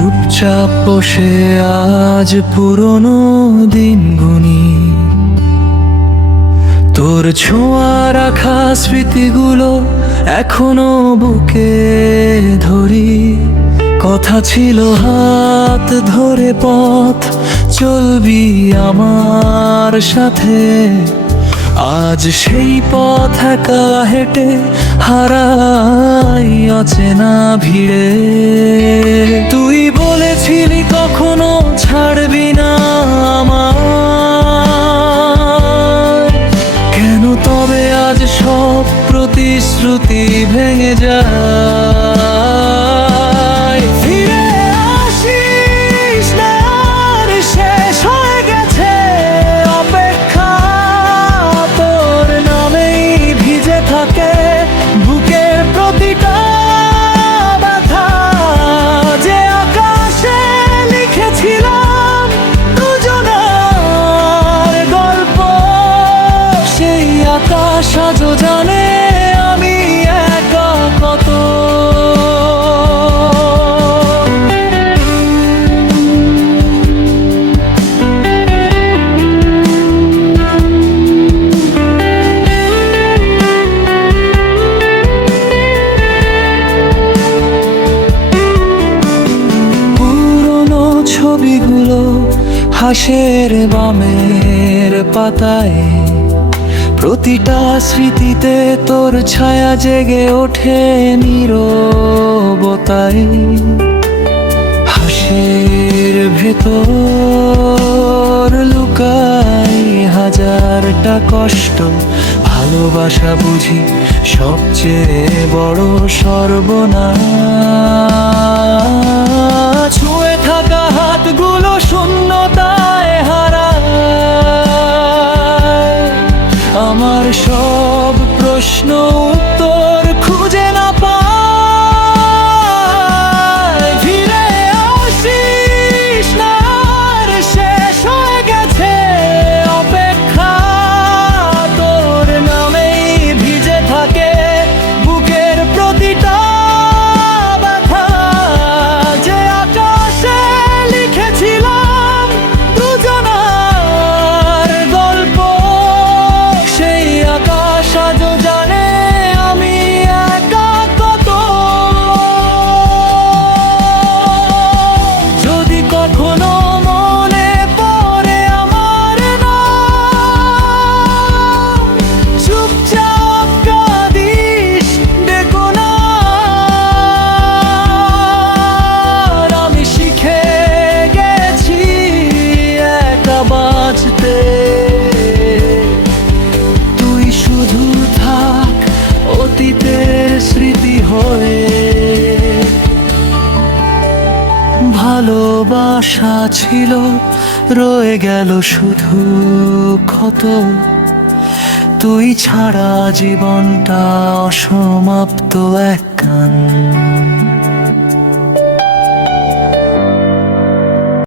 চুপচাপ বসে আজ পুরনো দিন গুনি, তোর ছোঁয়া রাখা স্মৃতিগুলো এখনো বুকে ধরি। কথা ছিল হাত ধরে পথ চলবি আমার সাথে, আজ সেই পথ একা হেঁটে হারাই অচেনা ভিড়ে। তুই বলেছিলি কখনো ছাড়বি না আমায়, কেন তবে আজ সব প্রতিশ্রুতি ভেঙে যায়? ফিরে আসিস না আর, শেষ হয়ে গেছে অপেক্ষা, তোর নামেই ভিজে থাকে বুকের প্রতিটা ব্যথা। যে আকাশে লিখেছিলাম দুজনার গল্প, সেই আকাশ আজও জানে আমি একা কত। পুরনো ছবিগুলো হাসের বামের পাতায়, প্রতিটা স্মৃতিতে তোর ছায়া জেগে ওঠে নীরবতায়। হাসির ভেতর লুকাই হাজারটা কষ্ট, ভালোবাসা বুঝি সবচেয়ে বড় সর্বনাশ। ছুঁয়ে থাকা হাতগুলো শূন্যতায় হারায়, আমার সব প্রশ্ন উত্তর খুঁজে না পায়। ফিরে আসিস না আর, শেষ হয়ে গেছে অপেক্ষা, তোর নামেই ভিজে থাকে বুকের প্রতিটা ব্যথা। যে আকাশে লিখেছিলাম দুজনার গল্প, সেই আকাশ আজও জানে আমি একা কত। যদি কখনো মনে পড়ে আমার নাম, চুপচাপ কাঁদিস, ডেকো না। আমি শিখে গেছি একা বাঁচতে, তুই শুধু থাক অতীতের স্মৃতি হয়ে। ভালোবাসা ছিল, রয়ে গেল শুধু ক্ষত, তুই ছাড়া জীবনটা অসমাপ্ত এক গান।